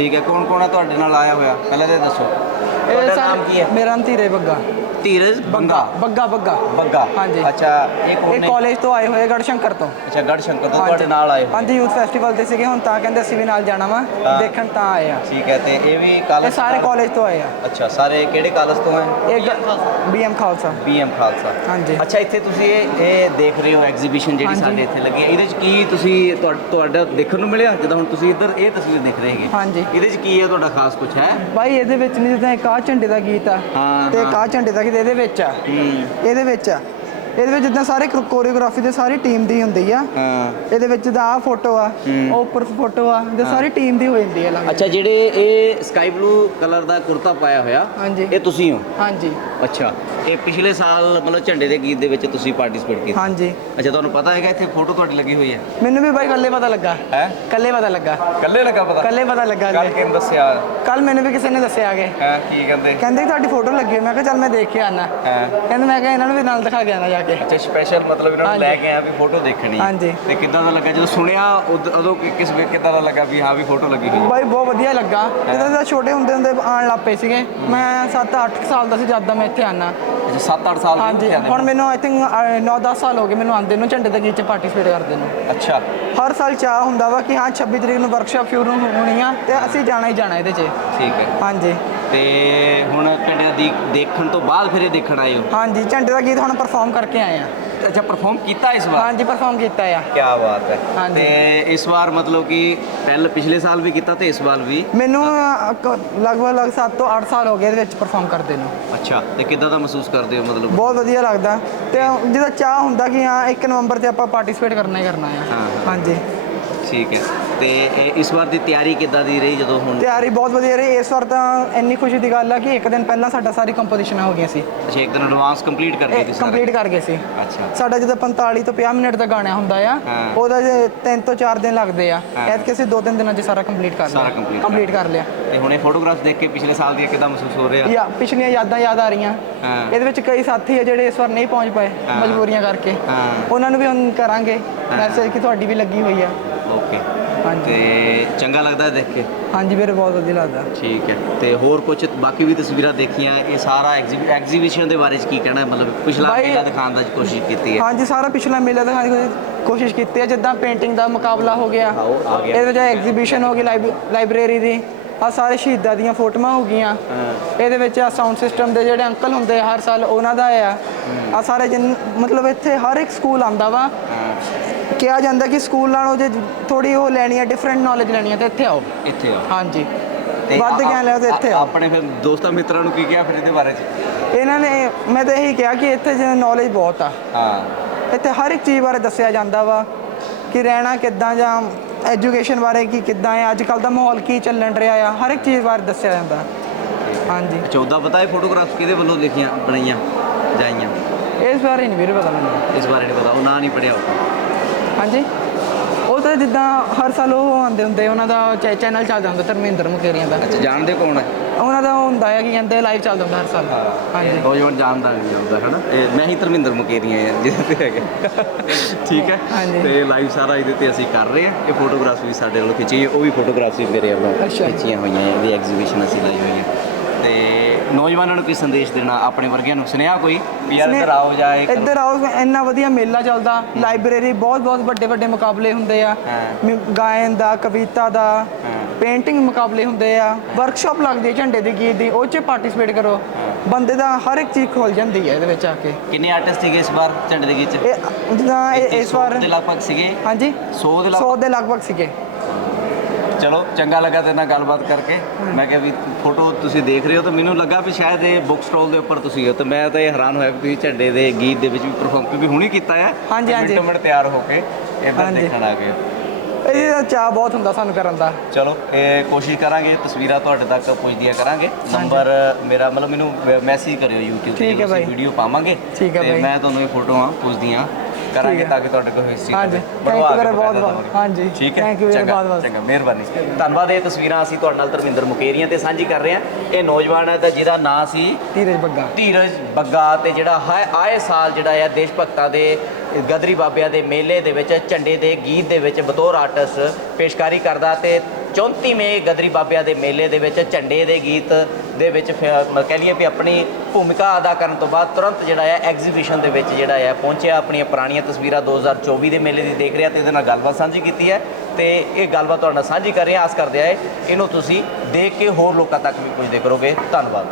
ਠੀਕ ਹੈ। ਕੌਣ ਕੌਣ ਹੈ ਤੁਹਾਡੇ ਨਾਲ ਆਇਆ ਹੋਇਆ? ਪਹਿਲਾਂ ਤੇ ਦੱਸੋ। ਤੁਹਾਡਾ ਨਾਮ ਕੀ ਹੈ? ਮੇਰਾ ਨਾਮ ਧੀਰੇ ਬੱਗਾ। ਧੀਰਜ ਬੰਗਾ। ਬੱਗਾ ਬੱਗਾ। ਬੱਗਾ। ਹਾਂਜੀ। ਅੱਛਾ ਇਹ ਕੌਣ ਇਹ ਕਾਲਜ ਤੋਂ ਆਏ ਹੋਏ ਗੜਸ਼ੰਕਰ ਤੋਂ। ਅੱਛਾ ਗੜ ਸ਼ੰਕਰ ਤੋਂ ਤੁਹਾਡੇ ਨਾਲ ਆਏ ਹਾਂਜੀ ਯੂਥ ਫੈਸਟੀਵਲ ਤੇ ਸੀਗੇ ਹੁਣ ਤਾਂ ਕਹਿੰਦੇ ਅਸੀਂ ਵੀ ਨਾਲ ਜਾਣਾ ਵਾ। ਦੇਖਣ ਤਾਂ ਆਏ ਆ। ਠੀਕ ਹੈ ਤੇ ਇਹ ਵੀ ਕਾਲਜ ਸਾਰੇ ਕਾਲਜ ਤੋਂ ਆਏ ਆ। ਅੱਛਾ ਸਾਰੇ ਕਿਹੜੇ ਕਾਲਜ ਤੋਂ ਹੈ ਇਹ ਬੀਐਮ ਖਾਲਸਾ। ਬੀਐਮ ਖਾਲਸਾ। ਹਾਂਜੀ। ਅੱਛਾ ਇੱਥੇ ਤੁਸੀਂ ਇਹ ਇਹ ਦੇਖ ਰਹੇ ਹੋ ਐਗਜ਼ੀਬਿਸ਼ਨ ਜਿਹੜੀ। ਸਾਡੇ ਇੱਥੇ ਲੱਗੀ ਹੈ। ਇਹਦੇ 'ਚ ਕੀ ਤੁਸੀਂ ਤੁਹਾ- ਤੁਹਾਡਾ ਦੇਖਣ ਨੂੰ ਮਿਲਿਆ? ਜਦੋਂ ਹੁਣ ਤੁਸੀਂ ਇੱਧਰ ਇਹ ਤਸਵੀਰ ਦੇਖ ਰਹੇ ਹੈਗੇ। ਹਾਂਜੀ। ਇਹਦੇ 'ਚ ਕੀ ਹੈ ਤੁਹਾਡਾ ਖਾਸ ਕੁਝ ਹੈ? ਬਾਈ ਇਹਦੇ ਵਿੱਚ ਨਹੀਂ ਜਿੱਦਾਂ ਇੱਕ ਆਹ ਝੰਡੇ ਦਾ ਗੀਤ ਆ। ਹਾਂ, ਤੇ। ਇੱਕ ਆਹ ਝੰਡੇ ਦਾ ਇਹਦੇ ਵਿੱਚ ਆ। ਹੂੰ। ਇਹਦੇ ਵਿੱਚ ਆ। ਇਹਦੇ ਵਿੱਚ ਜਿੱਦਾਂ ਸਾਰੇ ਕੋਰੀਓਗ੍ਰਾਫੀ ਦੇ ਸਾਰੀ ਟੀਮ ਦੀ ਹੁੰਦੀ ਆ। ਹਾਂ। ਇਹਦੇ ਵਿੱਚ ਦਾ ਆ ਫੋਟੋ ਆ। ਉਹ ਉੱਪਰ ਫੋਟੋ ਆ ਤੇ ਸਾਰੀ ਟੀਮ ਦੀ ਹੋ ਜਾਂਦੀ ਹੈ ਲੱਗ ਅੱਛਾ ਜਿਹੜੇ ਇਹ ਸਕਾਈ ਬਲੂ ਕਲਰ ਦਾ ਕੁਰਤਾ ਪਾਇਆ ਹੋਇਆ ਹਾਂਜੀ। ਇਹ ਤੁਸੀਂ ਹੋ? ਹਾਂਜੀ। ਅੱਛਾ ਇਹ ਪਿਛਲੇ ਸਾਲ ਮਤਲਬ ਝੰਡੇ ਦੇ ਗੀਤ ਦੇ ਵਿੱਚ ਤੁਸੀਂ ਪਾਰਟਿਸਿਪੇਟ ਕੀਤਾ? ਹਾਂਜੀ। ਅੱਛਾ ਤੁਹਾਨੂੰ ਪਤਾ ਹੈਗਾ ਇੱਥੇ ਫੋਟੋ ਤੁਹਾਡੀ ਲੱਗੀ ਹੋਈ ਹੈ? ਮੈਨੂੰ ਵੀ ਬਾਈ ਕੱਲੇ ਪਤਾ ਲੱਗਾ। ਹੈ? ਕੱਲੇ ਪਤਾ ਲੱਗਾ। ਕੱਲੇ ਲੱਗਾ ਪਤਾ? ਕੱਲੇ ਪਤਾ ਲੱਗਾ ਕੱਲ ਕਿਹਨ ਦੱਸਿਆ? ਕੱਲ ਮੈਨੂੰ ਵੀ ਕਿਸੇ ਨੇ ਦੱਸਿਆ ਆਗੇ ਹੈ ਕੀ ਕਹਿੰਦੇ? ਕਹਿੰਦੇ ਕਿ ਤੁਹਾਡੀ ਫੋਟੋ ਲੱਗੀ ਹੋਈ। ਮੈਂ ਕਿਹਾ ਚੱਲ ਮੈਂ ਦੇਖ ਕੇ ਆਣਾ ਹੈ। ਕਹਿੰਦੇ ਮੈਂ ਕਿਹਾ ਇਹਨਾਂ ਨੂੰ ਵੀ ਨਾਲ ਦਿਖਾ ਕੇ ਆਣਾ ਜਾ ਕੇ ਅੱਛਾ ਸਪੈਸ਼ਲ ਮਤਲਬ ਇਹਨਾਂ ਨੂੰ। ਲੈ ਕੇ ਆਇਆ ਵੀ ਫੋਟੋ ਦੇਖਣੀ। ਹਾਂਜੀ। ਤੇ ਕਿੱਦਾਂ ਦਾ ਲੱਗਾ? ਜਦੋਂ ਸੁਣਿਆ ਉਦ- ਉਦੋਂ ਕਿ- ਕਿਸ ਵੇ ਕਿੱਦਾਂ ਦਾ ਲੱਗਾ ਵੀ ਹਾਂ ਵੀ ਫੋਟੋ ਲੱਗੀ ਹੋਈ ਹੈ? ਬਾਈ ਬਹੁਤ ਵਧੀਆ ਲੱਗਾ। ਜਦੋਂ ਤਾਂ ਛੋਟੇ ਹੁੰਦੇ ਹੁੰਦੇ ਆਣ ਲੱਗ ਪਏ ਸੀਗੇ ਮੈਂ 7-8 ਸਾਲ ਦਾ ਸੀ ਜਦ ਦਾ ਮੈਂ ਇੱਥੇ ਆਣਾ ਅੱਛਾ 7-8 ਸਾਲ ਦੇ ਹਾਂਜੀ ਆਉਂਦੇ ਹੁਣ ਮੈਨੂੰ ਆਈ ਥਿੰਕ 9-10 ਸਾਲ ਹੋ ਗਏ ਮੈਨੂੰ ਆਂਦੇ ਨੂੰ ਝੰਡੇ ਦੇ ਗੀਤ 'ਚ ਪਾਰਟਿਸਿਪੇਟ ਕਰਦੇ ਨੂੰ। ਅੱਛਾ। ਹਰ ਸਾਲ ਚਾਹ ਹੁੰਦਾ ਵਾ ਕਿ ਹਾਂ 26 ਤਰੀਕ ਨੂੰ ਵਰਕਸ਼ਾਪ ਸ਼ੁਰੂ ਹੋਣੀ ਆ ਤੇ ਅਸੀਂ ਜਾਣਾ ਹੀ ਜਾਣਾ ਇਹਦੇ 'ਚ। ਠੀਕ ਹੈ। ਹਾਂਜੀ। ਤੇ ਹੁਣ ਝੰਡੇ ਦੀ ਦੇਖਣ ਤੋਂ ਬਾਅਦ ਫਿਰ ਇਹ ਦੇਖਣ ਆਏ ਹੋ? ਹਾਂਜੀ ਝੰਡੇ ਦਾ ਗੀਤ ਹੁਣ ਪਰਫਾਰਮ ਕਰਕੇ ਆਏ ਆ। ਅੱਛਾ ਪਰਫਾਰਮ ਕੀਤਾ ਇਸ ਵਾਰ? ਹਾਂਜੀ ਪਰਫਾਰਮ ਕੀਤਾ ਆ। ਕੀ ਬਾਤ ਹੈ। ਹਾਂਜੀ। ਤੇ ਇਸ ਵਾਰ ਮਤਲਬ ਕਿ ਪਹਿਲ ਪਿਛਲੇ ਸਾਲ ਵੀ ਕੀਤਾ ਤੇ ਇਸ ਵਾਰ ਵੀ? ਮੈਨੂੰ ਅ, ਕ- ਲਗਭਗ ਲਗ 7 ਤੋਂ 8 ਸਾਲ ਹੋ ਗਏ ਇਹਦੇ ਵਿੱਚ ਪਰਫਾਰਮ ਕਰਦੇ ਨੂੰ। ਅੱਛਾ ਤੇ ਕਿੱਦਾਂ ਦਾ ਮਹਿਸੂਸ ਕਰਦੇ ਹੋ ਮਤਲਬ? ਬਹੁਤ ਵਧੀਆ ਲੱਗਦਾ। ਤੇ ਜਿਹਦਾ ਚਾਹ ਹੁੰਦਾ ਕਿ ਹਾਂ 1 ਨਵੰਬਰ ਤੇ ਆਪਾਂ ਪਾਰਟਿਸਿਪੇਟ ਕਰਨਾ ਹੀ ਕਰਨਾ ਆ। ਹਾਂ। ਹਾਂਜੀ। ਠੀਕ ਹੈ। ਤੇ ਇਹ ਇਸ ਵਾਰ ਦੀ ਤਿਆਰੀ ਕਿੱਦਾਂ ਦੀ ਰਹੀ ਜਦੋਂ ਹੁਣ? ਤਿਆਰੀ ਬਹੁਤ ਵਧੀਆ ਰਹੀ। ਇਸ ਵਾਰ ਤਾਂ ਇੰਨੀ ਖੁਸ਼ੀ ਦੀ ਗੱਲ ਆ ਕਿ ਇੱਕ ਦਿਨ ਪਹਿਲਾਂ ਸਾਡਾ ਸਾਰੀ ਕੰਪੋਜੀਸ਼ਨਾਂ ਹੋ ਗਈਆਂ ਸੀ। ਅੱਛਾ ਇੱਕ ਦਿਨ ਐਡਵਾਂਸ ਕੰਪਲੀਟ ਕਰ ਗਏ ਤੁਸੀਂ ਕੰਪਲੀਟ ਕਰ ਗਏ ਸੀ। ਅੱਛਾ। ਸਾਡਾ ਜਦੋਂ 45 ਤੋਂ 50 ਮਿੰਟ ਦਾ ਗਾਣਾ ਹੁੰਦਾ ਆ। ਉਹਦਾ 3 ਤੋਂ 4 ਦਿਨ ਲੱਗਦੇ ਆ। ਐਤ ਕਿਸੇ 2-3 ਦਿਨਾਂ 'ਚ ਸਾਰਾ ਕੰਪਲੀਟ ਕਰ ਲਿਆ। ਸਾਰਾ ਕੰਪਲੀਟ ਕਰ ਲਿਆ। ਤੇ ਹੁਣ ਇਹ ਫੋਟੋਗ੍ਰਾਫਸ ਦੇਖ ਕੇ ਪਿਛਲੇ ਸਾਲ ਦੀਆਂ ਕਿੱਦਾਂ ਮਹਿਸੂਸ ਹੋ ਰਿਹਾ। ਯਾ ਪਿਛਲੀਆਂ ਯਾਦਾਂ ਯਾਦ ਆ ਰਹੀਆਂ। ਇਹਦੇ ਵਿੱਚ ਕਈ ਸਾਥੀ ਆ ਜਿਹੜੇ ਇਸ ਵਾਰ ਨਹੀਂ ਪਹੁੰਚ ਪਏ। ਮਜਬੂਰੀਆਂ ਕਰਕੇ। ਉਹਨਾਂ ਨੂੰ ਵੀ ਹੁਣ ਕਰਾਂਗੇ। ਮੈਸੇਜ ਕਿ ਤੁਹਾਡੀ ਵੀ ਲੱਗੀ ਹੋਈ ਆ। ਓਕੇ ਹਾਂਜੀ। ਤੇ ਚੰਗਾ ਲੱਗਦਾ ਹੈ ਦੇਖ ਕੇ? ਹਾਂਜੀ ਵੀਰੇ ਬਹੁਤ ਵਧੀਆ ਲੱਗਦਾ। ਠੀਕ ਹੈ। ਤੇ ਹੋਰ ਕੁਝ ਬਾਕੀ ਵੀ ਤਸਵੀਰਾਂ ਦੇਖੀਆਂ ਇਹ ਸਾਰਾ ਐਗਜ਼ੀਬਿਸ਼ਨ ਦੇ ਬਾਰੇ ਚ ਕੀ ਕਹਿਣਾ ਹੈ? ਮਤਲਬ ਪਿਛਲਾ ਬਾਈ- ਮੇਲਾ ਦਿਖਾਉਣ ਦਾ ਕੋਸ਼ਿਸ਼ ਕੀਤੀ ਹੈ। ਹਾਂਜੀ ਸਾਰਾ ਪਿਛਲਾ ਮੇਲਾ ਦਿਖਾਉਣ ਦੀ ਕੋਸ਼ਿਸ਼ ਕੀਤੀ ਹੈ। ਜਿੱਦਾਂ ਪੇਂਟਿੰਗ ਦਾ ਮੁਕਾਬਲਾ ਹੋ ਗਿਆ। ਉਹ ਆ ਗਿਆ। ਇਹਦੇ ਵਿੱਚ ਐਗਜ਼ੀਬਿਸ਼ਨ ਹੋ ਗਈ ਲਾਇਬ- ਲਾਇਬ੍ਰੇਰੀ ਦੀ। ਆ ਸਾਰੇ ਸ਼ਹੀਦਾਂ ਦੀਆਂ ਫੋਟੋਆਂ ਹੋ ਗਈਆਂ। ਇਹਦੇ ਵਿੱਚ ਆ ਸਾਊਂਡ ਸਿਸਟਮ ਦੇ ਜਿਹੜੇ ਅੰਕਲ ਹੁੰਦੇ ਆ ਹਰ ਸਾਲ ਉਹਨਾਂ ਦਾ ਆ। ਆ ਸਾਰੇ ਜਿੰਨ ਮਤਲਬ ਇੱਥੇ ਹਰ ਇੱਕ ਸਕੂਲ ਆਂਦਾ ਵਾ। ਕਿਹਾ ਜਾਂਦਾ ਕਿ ਸਕੂਲ ਨਾਲੋਂ ਜੇ ਥੋੜੀ ਉਹ ਲੈਣੀ ਹੈ ਡਿਫਰੈਂਟ ਨੌਲੇਜ ਲੈਣੀ ਹੈ ਤੇ ਇੱਥੇ ਆਓ। ਇੱਥੇ ਆ ਹਾਂਜੀ। ਤੇ ਵੱਧ ਗਿਆਨ ਲਿਆ ਤੇ ਇੱਥੇ ਆਓ। ਆਪਣੇ ਫਿਰ ਦੋਸਤਾਂ ਮਿੱਤਰਾਂ ਨੂੰ ਕੀ ਕਿਹਾ ਫਿਰ ਇਹਦੇ ਬਾਰੇ ਚ? ਇਹਨਾਂ ਨੇ ਮੈਂ ਤਾਂ ਇਹੀ ਕਿਹਾ ਕਿ ਇੱਥੇ ਜੇ ਨੌਲੇਜ ਬਹੁਤ ਆ। ਹਾਂ। ਇੱਥੇ ਹਰ ਇੱਕ ਚੀਜ਼ ਬਾਰੇ ਦੱਸਿਆ ਜਾਂਦਾ ਵਾ ਕਿ ਰਹਿਣਾ ਕਿੱਦਾਂ ਜਾਂ ਐਜੂਕੇਸ਼ਨ ਬਾਰੇ ਕੀ ਕਿੱਦਾਂ ਹੈ ਅੱਜ ਕੱਲ ਦਾ ਮਾਹੌਲ ਕੀ ਚੱਲਣ ਰਿਹਾ ਆ ਹਰ ਇੱਕ ਚੀਜ਼ ਬਾਰੇ ਦੱਸਿਆ ਜਾਂਦਾ। ਹਾਂਜੀ। ਚੌਦਾ ਪਤਾ ਹੈ ਫੋਟੋਗ੍ਰਾਫਸ ਕਿਹਦੇ ਵੱਲੋਂ ਲਿਖੀਆਂ ਬਣਾਈਆਂ ਜਾਈਆਂ? ਇਸ ਬਾਰੇ ਨਹੀਂ ਵੀਰੇ ਪਤਾ ਮੈਨੂੰ। ਇਸ ਬਾਰੇ ਨਹੀਂ ਪਤਾ ਉਹ ਨਾਂ ਨਹੀਂ ਪੜਿਆ ਹਾਂਜੀ। ਉਹ ਤਾਂ ਜਿੱਦਾਂ ਹਰ ਸਾਲ ਉਹ ਆਉਂਦੇ ਹੁੰਦੇ ਉਹਨਾਂ ਦਾ ਚੈਨਲ ਚੱਲਦਾ ਹੁੰਦਾ ਧਰਮਿੰਦਰ ਮੁਕੇਰੀਆਂ ਦਾ। ਅੱਛਾ ਜਾਣਦੇ ਕੌਣ ਹੈ? ਉਹਨਾਂ ਦਾ ਉਹ ਹੁੰਦਾ ਹੈ ਕਿ ਕਹਿੰਦੇ ਲਾਈਵ ਚੱਲਦਾ ਹੁੰਦਾ ਹਰ ਸਾਲ। ਹਾਂਜੀ। ਨੌਜਵਾਨ ਜਾਣਦਾ ਨਹੀਂ ਹੁੰਦਾ ਹੈ ਨਾ ਇਹ ਮੈਂ ਹੀ ਧਰਮਿੰਦਰ ਮੁਕੇਰੀਆਂ ਯਾਰ ਜਿਹਦੇ ਤੇ ਹੈਗੇ। ਠੀਕ ਹੈ। ਤੇ ਲਾਈਵ ਸਾਰਾ ਇਹਦੇ ਤੇ ਅਸੀਂ ਕਰ ਰਹੇ ਹਾਂ। ਇਹ ਫੋਟੋਗ੍ਰਾਫਸ ਵੀ ਸਾਡੇ ਵੱਲੋਂ ਖਿੱਚੀ ਉਹ ਵੀ ਫੋਟੋਗ੍ਰਾਫਸ ਵੀ ਮੇਰੇ ਵੱਲੋਂ। ਖਿੱਚੀਆਂ ਹੋਈਆਂ ਹੈ ਇਹਦੀ ਐਗਜ਼ੀਬਿਸ਼ਨ ਅਸੀਂ ਲਾਈ ਹੋਈ ਹੈ। ਤੇ ਨੌਜਵਾਨਾਂ ਨੂੰ ਕੀ ਸੰਦੇਸ਼ ਦੇਣਾ ਆਪਣੇ ਵਰਗਿਆਂ ਨੂੰ? ਸੁਨੇਹਾ ਕੋਈ? ਵੀ ਯਾਰ ਇੱਧਰ ਆਓ ਜਾਂ ਇਹ ਕਰੋ। ਇੱਧਰ ਆਓ ਇੰਨਾ ਵਧੀਆ ਮੇਲਾ ਚੱਲਦਾ। ਲਾਇਬ੍ਰੇਰੀ ਬਹੁਤ ਬਹੁਤ ਵੱਡੇ ਵੱਡੇ ਮੁਕਾਬਲੇ ਹੁੰਦੇ ਆ। ਹਾਂ। ਮਿ- ਗਾਇਨ ਦਾ ਕਵਿਤਾ ਦਾ। ਪੇਂਟਿੰਗ ਮੁਕਾਬਲੇ ਹੁੰਦੇ ਆ। ਵਰਕਸ਼ਾਪ ਲੱਗਦੀ ਹੈ ਝੰਡੇ ਦੀ ਗੀਤ ਦੀ ਉਹ 'ਚ ਪਾਰਟਿਸਿਪੇਟ ਕਰੋ। ਬੰਦੇ ਦਾ ਹਰ ਇੱਕ ਚੀਜ਼ ਖੁੱਲ ਜਾਂਦੀ ਹੈ ਇਹਦੇ ਵਿੱਚ ਆ ਕੇ। ਕਿੰਨੇ ਆਰਟਿਸਟ ਸੀਗੇ ਇਸ ਵਾਰ ਝੰਡੇ ਦੇ ਗੀਤ ਚ? ਇਹ ਜਿੱਦਾਂ ਇਹ ਇਸ ਵਾਰ ਦੇ ਲਗਭਗ ਸੀਗੇ। ਹਾਂਜੀ। 100 ਦੇ ਲਗਭਗ 100 ਦੇ ਲਗਭਗ ਸੀਗੇ। ਚਲੋ ਚੰਗਾ ਲੱਗਾ ਤੇਰੇ ਨਾਲ ਗੱਲਬਾਤ ਕਰਕੇ ਮੈਂ ਕਿਹਾ ਵੀ ਫੋਟੋ ਤੁਸੀਂ ਦੇਖ ਰਹੇ ਹੋ ਤਾਂ ਮੈਨੂੰ ਲੱਗਾ ਵੀ ਸ਼ਾਇਦ ਇਹ ਬੁੱਕ ਸਟਾਲ ਦੇ ਉੱਪਰ ਤੁਸੀਂ ਹੋ ਤੇ ਮੈਂ ਤਾਂ ਇਹ ਹੈਰਾਨ ਹੋਇਆ ਵੀ ਤੁਸੀਂ ਝੰਡੇ ਦੇ ਗੀਤ ਦੇ ਵਿੱਚ ਵੀ ਪਰਫਾਰਮ ਕਿਉਂਕਿ ਹੁਣੇ ਕੀਤਾ ਹੈ ਹਾਂਜੀ, ਹਾਂਜੀ। ਮਿੰਟੋ ਮਿੰਟ ਤਿਆਰ ਹੋ ਕੇ ਹਾਂਜੀ। ਦੇਖਣ ਆ ਗਏ ਇਹਦਾ ਚਾਹ ਬਹੁਤ ਹੁੰਦਾ ਸਾਨੂੰ ਕਰਨ ਦਾ ਚਲੋ ਇਹ ਕੋਸ਼ਿਸ਼ ਕਰਾਂਗੇ ਤਸਵੀਰਾਂ ਤੁਹਾਡੇ ਤੱਕ ਪਹੁੰਚਦੀਆਂ ਕਰਾਂਗੇ ਨੰਬਰ ਮੇਰਾ ਮਤਲਬ ਮੈਨੂੰ ਮੈਸੇਜ ਕਰਿਓ YouTube ਤੇ। ਵੀਡੀਓ ਪਾਵਾਂਗੇ ਤੇ। ਮੈਂ ਤੁਹਾਨੂੰ ਇਹ ਫੋਟੋਆਂ ਪੁੱਛਦੀਆਂ ਕਰਾਂਗੇ। ਤਾਂ ਕਿ ਤੁਹਾਡੇ ਕੋਲ ਹਿਸਟਰੀ ਹਾਂਜੀ, thank you ਵੀਰੇ, ਬਹੁਤ ਬਹੁਤ। ਹਾਂਜੀ, ਠੀਕ ਹੈ thank you ਵੀਰੇ, ਬਹੁਤ ਬਹੁਤ। ਚੰਗਾ ਮਿਹਰਬਾਨੀ ਧੰਨਵਾਦ ਇਹ ਤਸਵੀਰਾਂ ਅਸੀਂ ਤੁਹਾਡੇ ਨਾਲ ਧਰਮਿੰਦਰ ਮੁਕੇਰੀਆਂ ਤੇ ਸਾਂਝੀ ਕਰ ਰਹੇ ਹਾਂ ਇਹ ਨੌਜਵਾਨ ਹੈ ਤਾਂ ਜਿਹਦਾ ਨਾਂ ਸੀ ਧੀਰਜ ਬੱਗਾ ਧੀਰਜ ਬੱਗਾ ਤੇ ਜਿਹੜਾ ਆਏ ਸਾਲ ਜਿਹੜਾ ਆ ਦੇਸ਼ ਭਗਤਾਂ ਦੇ ਗਦਰੀ ਬਾਬਿਆਂ ਦੇ ਮੇਲੇ ਦੇ ਵਿੱਚ ਝੰਡੇ ਦੇ ਗੀਤ ਦੇ ਵਿੱਚ ਬਤੌਰ ਆਰਟਿਸਟ ਪੇਸ਼ਕਾਰੀ ਕਰਦਾ ਤੇ 34ਵੇਂ ਗਦਰੀ ਬਾਬਿਆਂ ਦੇ ਮੇਲੇ ਦੇ ਵਿੱਚ ਝੰਡੇ ਦੇ ਗੀਤ ਦੇ ਵਿੱਚ ਫਿਰ ਮ- ਕਹਿ ਲਈਏ ਵੀ ਆਪਣੀ ਭੂਮਿਕਾ ਅਦਾ ਕਰਨ ਤੋਂ ਬਾਅਦ ਤੁਰੰਤ ਜਿਹੜਾ ਹੈ ਐਗਜ਼ੀਬਿਸ਼ਨ ਦੇ ਵਿੱਚ ਜਿਹੜਾ ਹੈ ਪਹੁੰਚਿਆ, ਆਪਣੀਆਂ ਪੁਰਾਣੀਆਂ ਤਸਵੀਰਾਂ 2024 ਦੇ ਮੇਲੇ ਦੀ ਦੇਖ ਰਿਹਾ ਤੇ ਇਹਦੇ ਨਾਲ ਗੱਲਬਾਤ ਸਾਂਝੀ ਕੀਤੀ ਹੈ ਤੇ ਇਹ ਗੱਲਬਾਤ ਤੁਹਾਡੇ ਨਾਲ ਸਾਂਝੀ ਕਰ ਰਹੇ ਹਾਂ ਆਸ ਕਰਦੇ ਆਏ ਇਹਨੂੰ ਤੁਸੀਂ ਦੇਖ ਕੇ ਹੋਰ ਲੋਕਾਂ ਤੱਕ ਵੀ ਪੁੱਜਦੇ ਕਰੋਗੇ। ਧੰਨਵਾਦ।